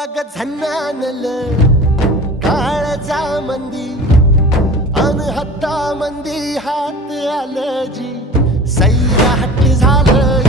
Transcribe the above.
अग झन्नानल काळजा मंदी अन हत्ता मंदी हात आलं जी सैराट झालं